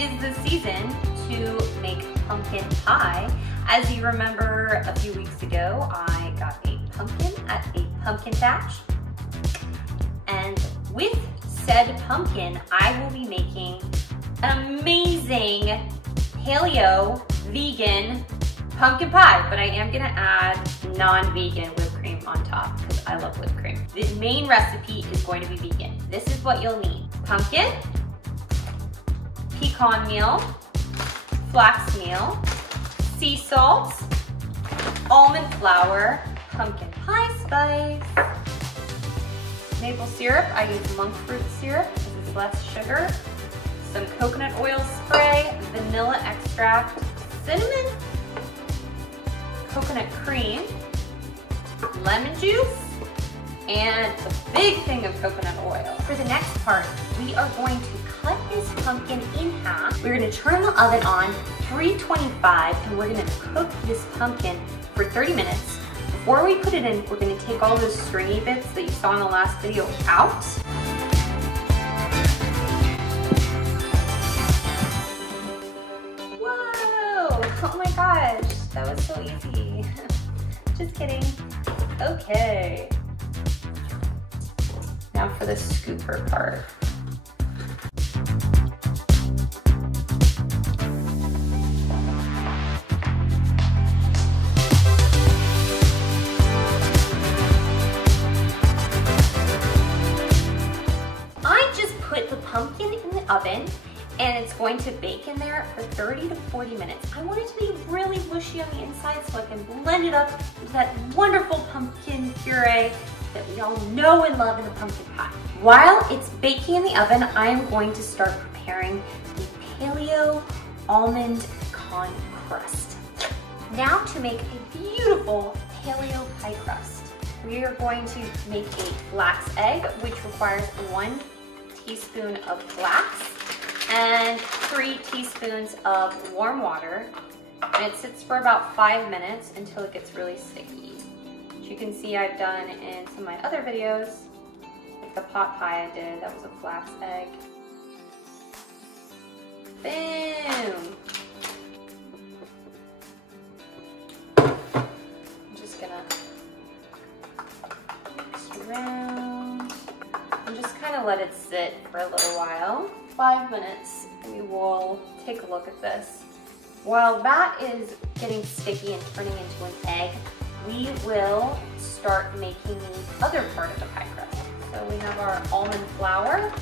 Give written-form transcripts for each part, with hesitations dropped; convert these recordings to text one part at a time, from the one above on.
is the season to make pumpkin pie. As you remember, a few weeks ago, I got a pumpkin at a pumpkin patch. And with said pumpkin, I will be making an amazing paleo vegan pumpkin pie, but I am gonna add non-vegan whipped cream on top because I love whipped cream. The main recipe is going to be vegan. This is what you'll need. Pumpkin, pecan meal, flax meal, sea salt, almond flour, pumpkin pie spice, maple syrup. I use monk fruit syrup because it's less sugar, some coconut oil spray, vanilla extract, cinnamon, coconut cream, lemon juice, and a big thing of coconut oil. For the next part, we are going to cut this pumpkin in half. We're gonna turn the oven on 325 and we're gonna cook this pumpkin for 30 minutes. Before we put it in, we're gonna take all those stringy bits that you saw in the last video out. Whoa, oh my gosh, that was so easy. Just kidding. Okay. Now for the scooper part. I just put the pumpkin in the oven and it's going to bake in there for 30 to 40 minutes. I want it to be really mushy on the inside so I can blend it up into that wonderful pumpkin puree that we all know and love in a pumpkin pie. While it's baking in the oven, I'm going to start preparing the Paleo Almond Pecan Crust. Now to make a beautiful Paleo Pie Crust. We are going to make a flax egg, which requires 1 teaspoon of flax and 3 teaspoons of warm water. And it sits for about 5 minutes until it gets really sticky. As you can see, I've done in some of my other videos, like the pot pie I did, that was a flax egg. Boom! I'm just gonna mix it around and just kind of let it sit for a little while. 5 minutes, we will take a look at this. While that is getting sticky and turning into an egg, we will start making the other part of the pie crust. So we have our almond flour.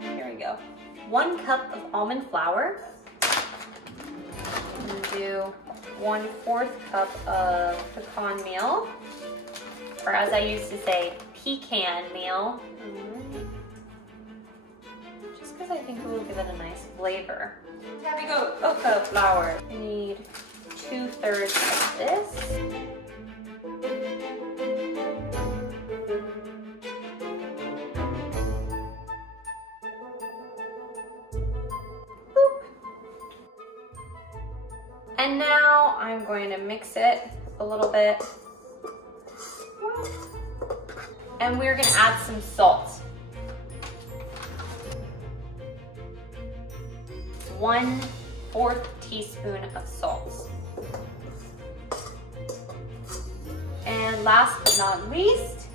Here we go. 1 cup of almond flour. And do 1/4 cup of pecan meal, or as I used to say, pecan meal. Just because I think it will give it a nice flavor. Tapioca flour. You need 2/3 of this. Boop. And now I'm going to mix it a little bit. And we're gonna add some salt. 1/4 teaspoon of salt. And last but not least,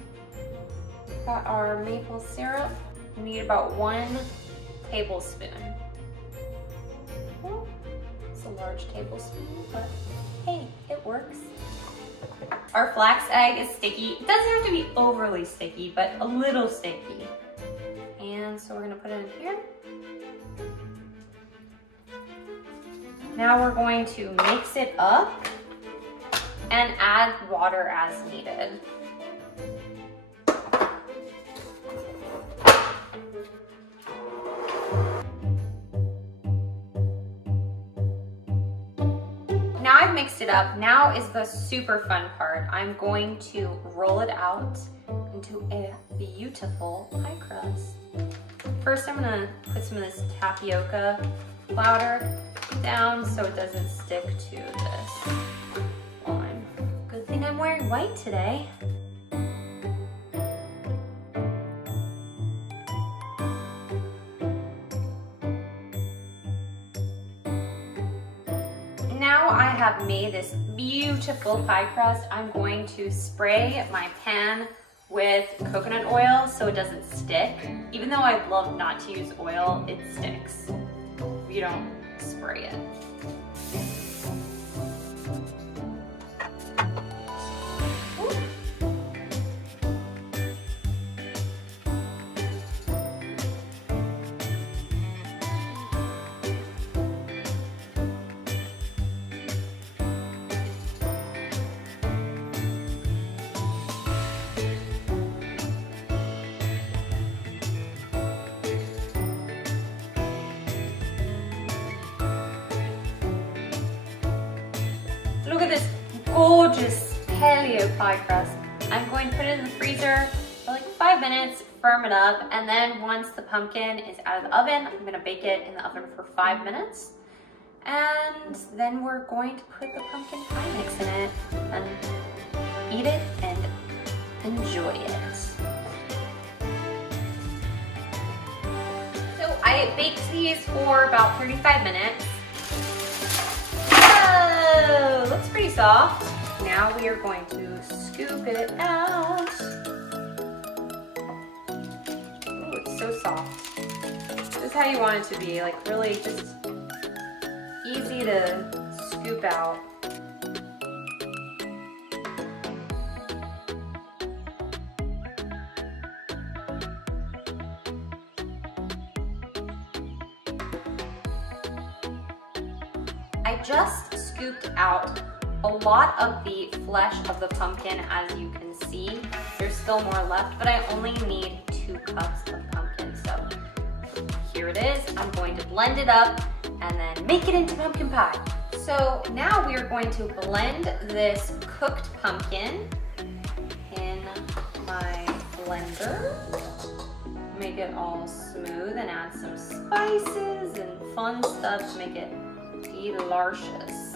we've got our maple syrup. We need about 1 tablespoon. Well, it's a large tablespoon, but hey, it works. Our flax egg is sticky. It doesn't have to be overly sticky, but a little sticky. And so we're gonna put it in here. Now we're going to mix it up and add water as needed. Now I've mixed it up. Now is the super fun part. I'm going to roll it out into a beautiful pie crust. First, I'm gonna put some of this tapioca flour down so it doesn't stick to this one. Good thing I'm wearing wearing white today. Now I have made this beautiful pie crust. I'm going to spray my pan with coconut oil so it doesn't stick. Even though I love not to use oil, it sticks if you don't spray it. Look at this gorgeous paleo pie crust. I'm going to put it in the freezer for like 5 minutes, firm it up, and then once the pumpkin is out of the oven, I'm gonna bake it in the oven for 5 minutes. And then we're going to put the pumpkin pie mix in it and eat it and enjoy it. So I baked these for about 35 minutes. Oh, looks pretty soft. Now we are going to scoop it out. Oh, it's so soft. This is how you want it to be, like really just easy to scoop out. I just scooped out a lot of the flesh of the pumpkin, as you can see. There's still more left, but I only need 2 cups of pumpkin. So here it is. I'm going to blend it up and then make it into pumpkin pie. So now we are going to blend this cooked pumpkin in my blender. Make it all smooth and add some spices and fun stuff to make it delicious.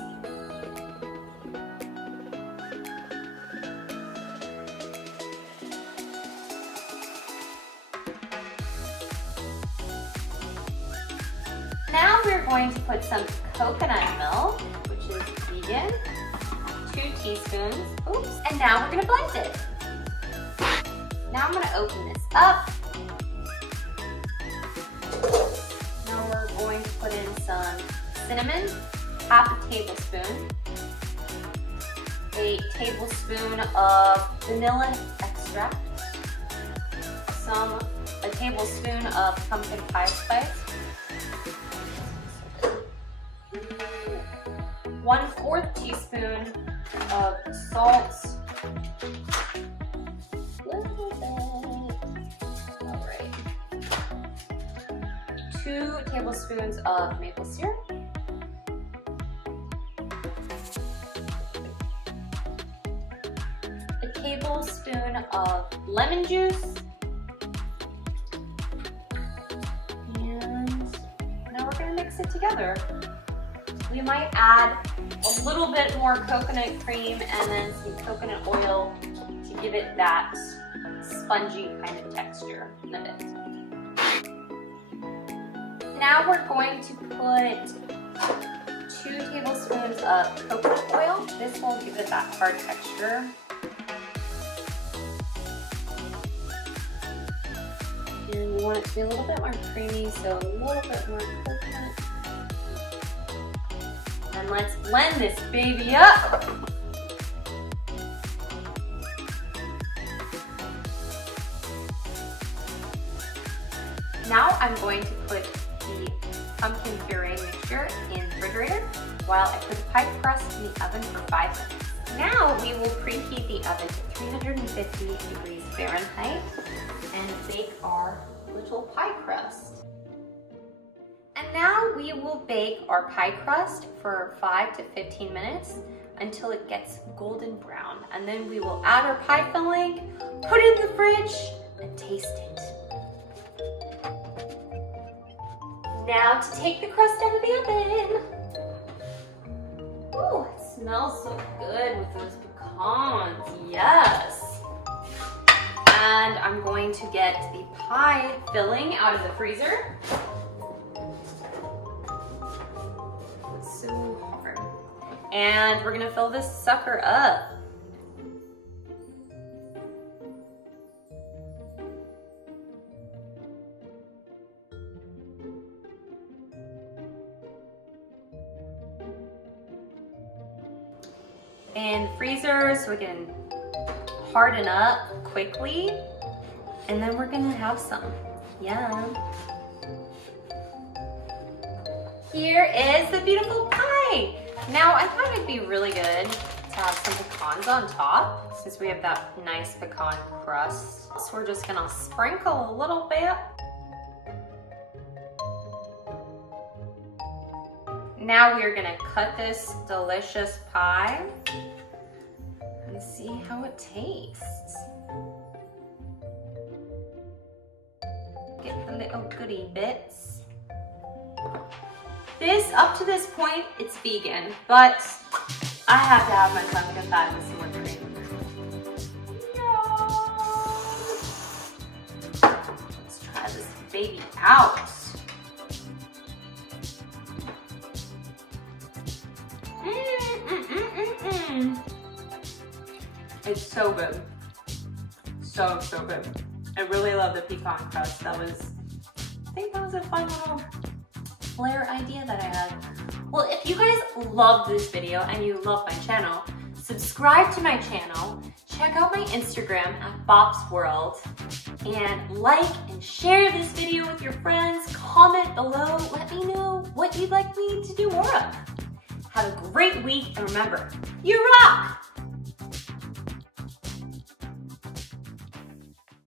Now we're going to put some coconut milk, which is vegan, 2 teaspoons. Oops, and now we're gonna blend it. Now I'm gonna open this up. Now we're going to put in some cinnamon, half a tablespoon, a tablespoon of vanilla extract, a tablespoon of pumpkin pie spice, 1/4 teaspoon of salt, little bit, all right, 2 tablespoons of maple syrup, a tablespoon of lemon juice, and now we're gonna mix it together. We might add a little bit more coconut cream and then some coconut oil to give it that spongy kind of texture in a bit. Now we're going to put 2 tablespoons of coconut oil. This will give it that hard texture. And we want it to be a little bit more creamy, so a little bit more coconut. And let's blend this baby up. Now I'm going to put the pumpkin puree mixture in the refrigerator while I put the pie crust in the oven for 5 minutes. Now we will preheat the oven to 350 degrees Fahrenheit and bake our little pie crust. And now we will bake our pie crust for 5 to 15 minutes until it gets golden brown. And then we will add our pie filling, put it in the fridge, and taste it. Now to take the crust out of the oven. Ooh, it smells so good with those pecans. get the pie filling out of the freezer. It's so hard. And we're gonna fill this sucker up. In freezer so we can harden up quickly, and then we're gonna have some. Yum. Here is the beautiful pie. Now I thought it'd be really good to have some pecans on top since we have that nice pecan crust. So we're just gonna sprinkle a little bit. Now we're gonna cut this delicious pie and see how it tastes. Get the little goodie bits. Up to this point, it's vegan, but I have to have my pumpkin pie with some more cream. Let's try this baby out. It's so good. So good. I really love the pecan crust. I think that was a fun little flair idea that I had. Well, if you guys love this video and you love my channel, subscribe to my channel, check out my Instagram at Boppzworld, and like and share this video with your friends. Comment below, let me know what you'd like me to do more of. Have a great week, and remember, you rock!